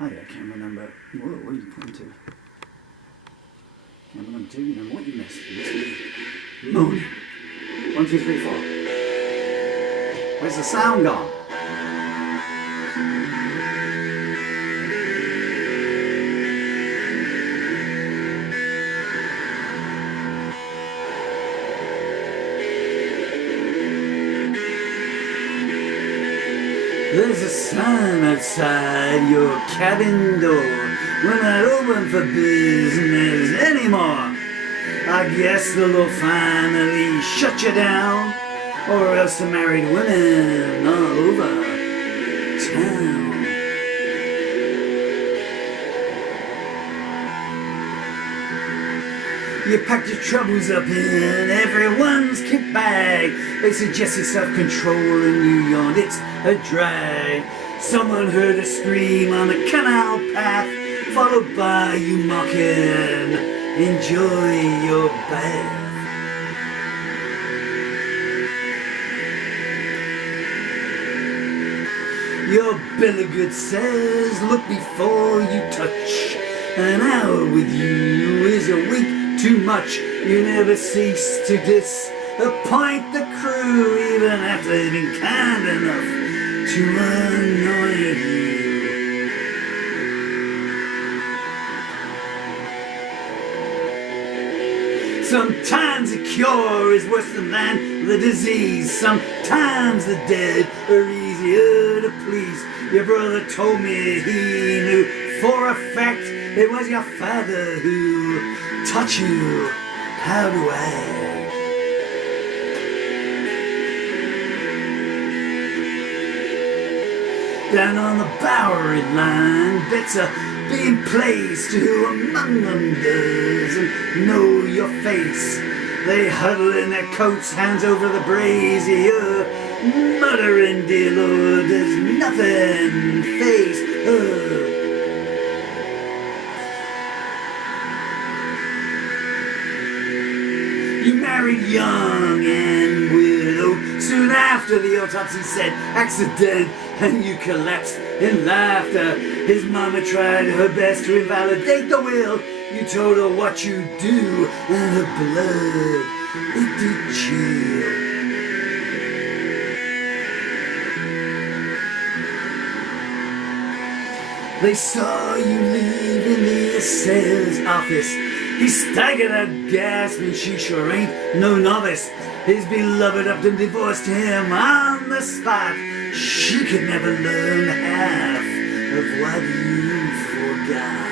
I can't remember. What are you pointing to? Can't remember 2. Remember what you missed. You missed me. Moaning. 1, 2, 3, 4. Where's the sound gone? There's a sign outside your cabin door. We're not open for business anymore. I guess they'll finally shut you down, or else the married women all over town. You packed your troubles up in everyone's kit bag. They suggested self-control and you yawned, it's a drag. Someone heard a scream on the canal path, followed by you mocking, enjoy your bath. Your bill of goods says, look before you touch. An hour with you is a week too much. You never cease to disappoint the crew, even after they've been kind enough to annoy you. Sometimes the cure is worse than the disease. Sometimes the dead are easier to please. Your brother told me he knew for a fact it was your father who taught you how to act. Down on the Bowery line, bets are being placed. Who among them doesn't know your face? They huddle in their coats, hands over the brazier, muttering, dear Lord, does nothing face her. You married young and widowed. Soon after, the autopsy said accident, and you collapsed in laughter. His mama tried her best to invalidate the will. You told her what you do, and her blood, it did chill. They saw you leave in the assayer's office. He staggered out, gasping, she sure ain't no novice. His beloved up and divorced him on the spot. She could never learn half of what you forgot.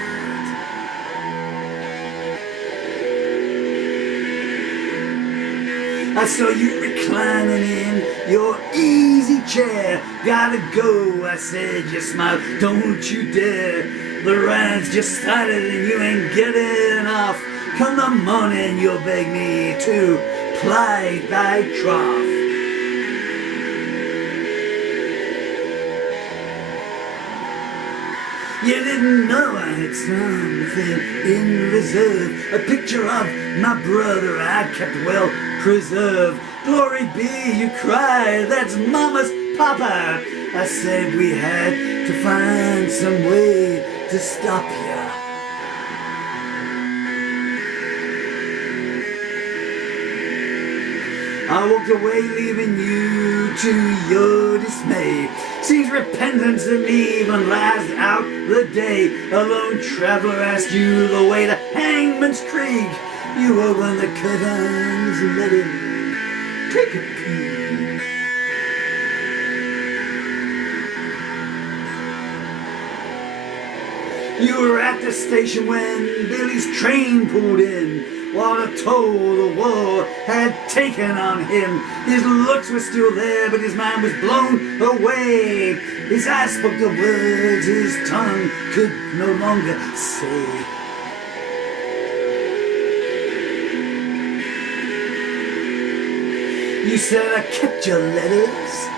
I saw you reclining in your easy chair. Gotta go, I said, you smiled, don't you dare. The ride's just started and you ain't getting off. Come the morning, you'll beg me to ply thy trough. You didn't know I had something in reserve. A picture of my brother I kept well preserved. Glory be, you cry, that's mama's papa. I said we had to find some way to stop ya. I walked away leaving you to your dismay. Seems repentance didn't even last out the day. A lone traveler asked you the way to Hangman's Creek. You opened the curtains and let him take a peek. You were at the station when Billy's train pulled in. What a toll the war had taken on him. His looks were still there, but his mind was blown away. His eyes spoke the words his tongue could no longer say. You said I kept your letters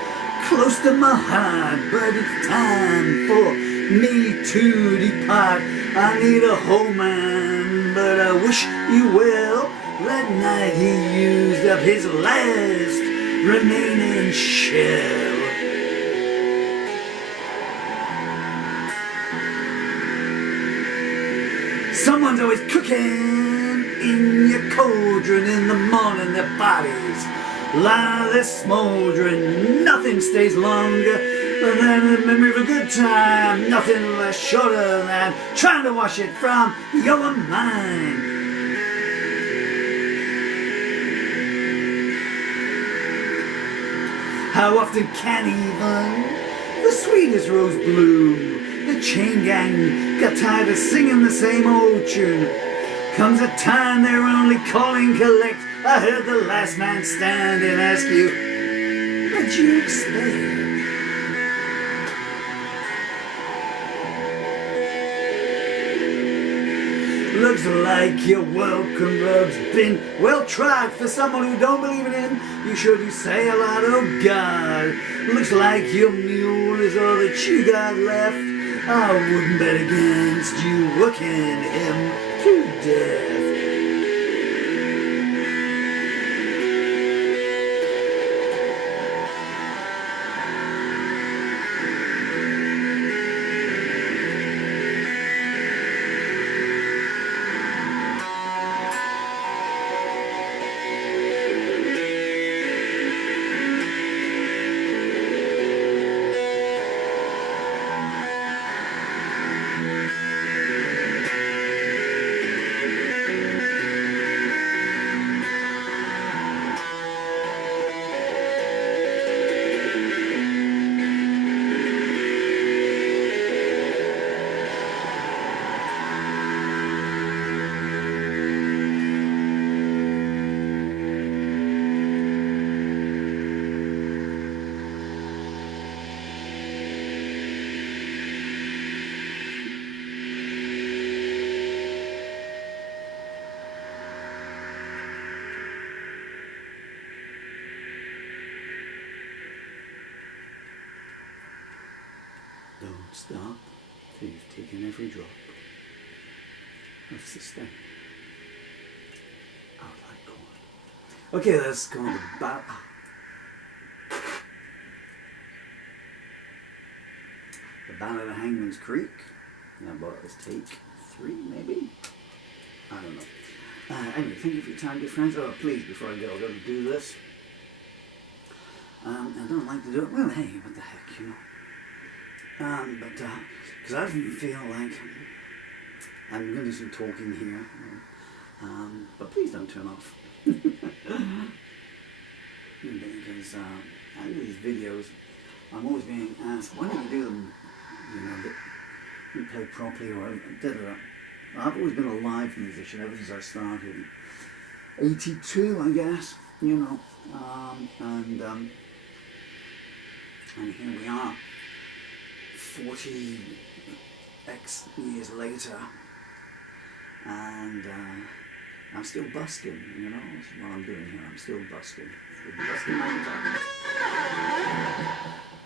close to my heart, but it's time for me to depart. I need a whole man, but I wish you well. That night he used up his last remaining shell. Someone's always cooking in your cauldron in the morning. Their bodies lie there smouldering. Nothing stays longer than the memory of a good time. Nothing less shorter than trying to wash it from your mind. How often can even the sweetest rose bloom? The chain gang got tired of singing the same old tune. Comes a time they're only calling collect. I heard the last man standing ask you, what'd you expect? Looks like your welcome rug's been well tried. For someone who don't believe in him, you sure do say a lot, oh God. Looks like your mule is all that you got left. I wouldn't bet against you working him to death. Don't stop till you've taken every drop of sustain. Out like corn. Okay, let's go on to the Ballad of Hangman's Creek. I bought it as take 3, maybe? I don't know. Anyway, thank you for your time, dear friends. Oh, please, before I go, I've got to do this. I don't like to do it. Well, hey, what the heck, you know. Because I feel like I'm going to do some talking here, but please don't turn off. Because I do these videos, I'm always being asked, why don't you do them, you know, that you play properly or da-da-da. I've always been a live musician ever since I started. 82, I guess, you know, and here we are. 40 X years later, and I'm still busking, you know, that's what I'm doing here. I'm still busking. Busking my guitar.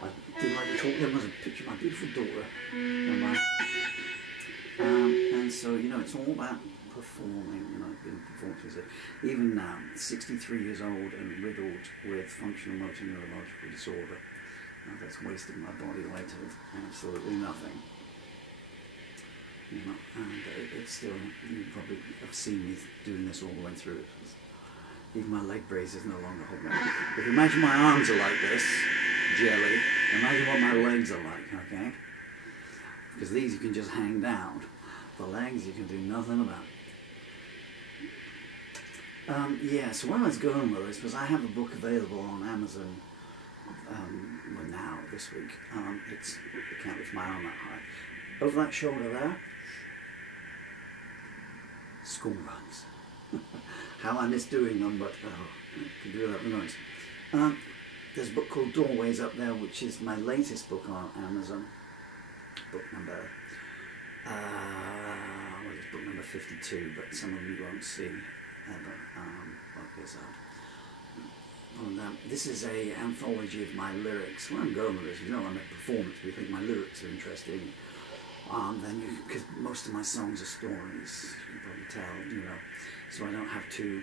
I do like to talk to them as a picture of my beautiful daughter. And so, you know, it's all about performing, you know, being performances. Even now, 63 years old and riddled with functional motor neurological disorder. That's wasted my body away to absolutely nothing. You know, and it's still, you probably have seen me doing this all the way through. Even my leg brace is no longer holding me. If you imagine my arms are like this, jelly, imagine what my legs are like, okay? Because these you can just hang down. The legs you can do nothing about. Yeah, so where I was going with this was I have a book available on Amazon. Well, now, this week, it's, I can't lift my arm that high. Over that shoulder there, school runs. How I miss doing them, but I can do that with noise. There's a book called Doorways up there, which is my latest book on Amazon. Book number, well, it's book number 52, but some of you won't see ever. This is a anthology of my lyrics. Where I'm going with this, you know, I'm at performance, but you think my lyrics are interesting, then you, because most of my songs are stories, you can probably tell, you know, so I don't have two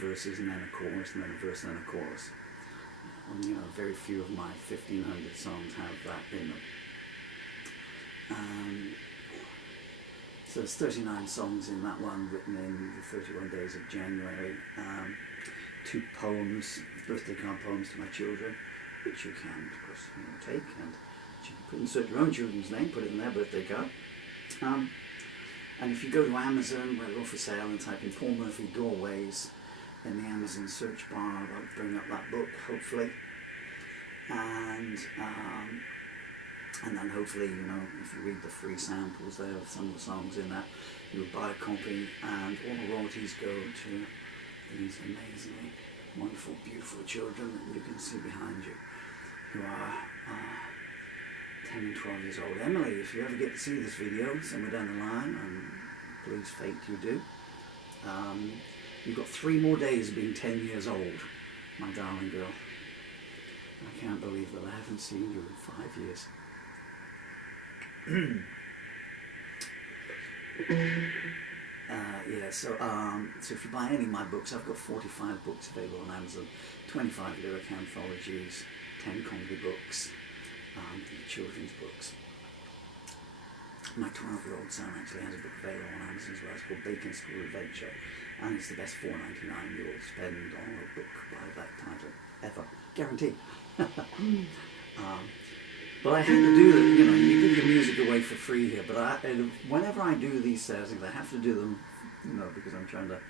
verses and then a chorus and then a verse and then a chorus. You know, very few of my 1,500 songs have that in them. So there's 39 songs in that one, written in the 31 days of January. 2 poems, birthday card poems to my children, which you can, of course, take and you can insert your own children's name, put it in their birthday card. And if you go to Amazon, where they're all for sale, and type in Paul Murphy Doorways in the Amazon search bar, that'll bring up that book, hopefully. And then hopefully, if you read the free samples there of some of the songs in that, you'll buy a copy, and all the royalties go to these amazingly wonderful, beautiful children that you can see behind you, who are 10 and 12 years old. Emily, if you ever get to see this video somewhere down the line, and please fate you do, you've got 3 more days of being 10 years old, my darling girl. I can't believe that I haven't seen you in 5 years. So if you buy any of my books, I've got 45 books available on Amazon, 25 lyric anthologies, 10 comedy books, children's books. My 12-year-old son actually has a book available on Amazon as well. It's called Bacon School Adventure, and it's the best $4.99 you'll spend on a book by that title ever, guaranteed. But I have to do it, you give your music away for free here, but whenever I do these sales, I have to do them, because I'm trying to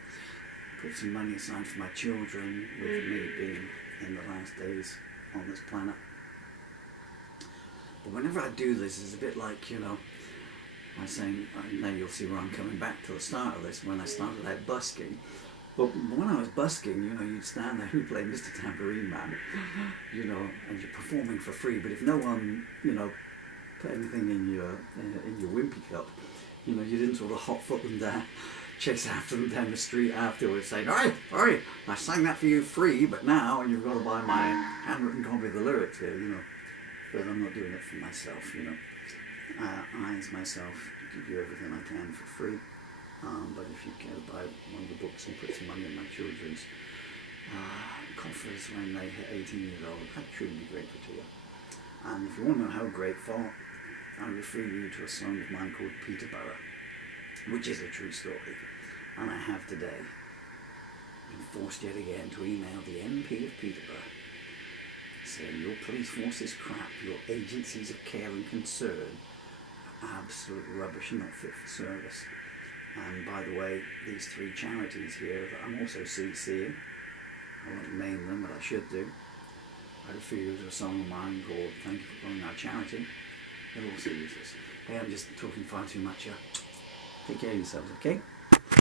put some money aside for my children, with me being in the last days on this planet. But whenever I do this, it's a bit like, I'm saying, now you'll see where I'm coming back to the start of this, when I started out busking. But when I was busking, you'd stand there, you'd play Mr. Tambourine Man, and you're performing for free. But if no one, put anything in your wimpy cup, you didn't sort of hot foot them down, chase after them down the street afterwards, saying, "Oi, I sang that for you free, but now you've got to buy my handwritten copy of the lyrics here," But I'm not doing it for myself, I, as myself, give you everything I can for free. But if you can buy one of the books and put some money in my children's coffers when they hit 18 years old, I'd truly be grateful to you. And if you want to know how grateful, I refer you to a song of mine called Peterborough, which is a true story. And I have today been forced yet again to email the MP of Peterborough, saying your police force is crap, your agencies of care and concern are absolute rubbish and not fit for service. And by the way, these 3 charities here that I'm also CCing, I won't name them, but I should do. I refer you to a song of mine called Thank You for Calling Our Charity. They'll also use this. Hey, I'm just talking far too much here. Take care of yourselves, okay?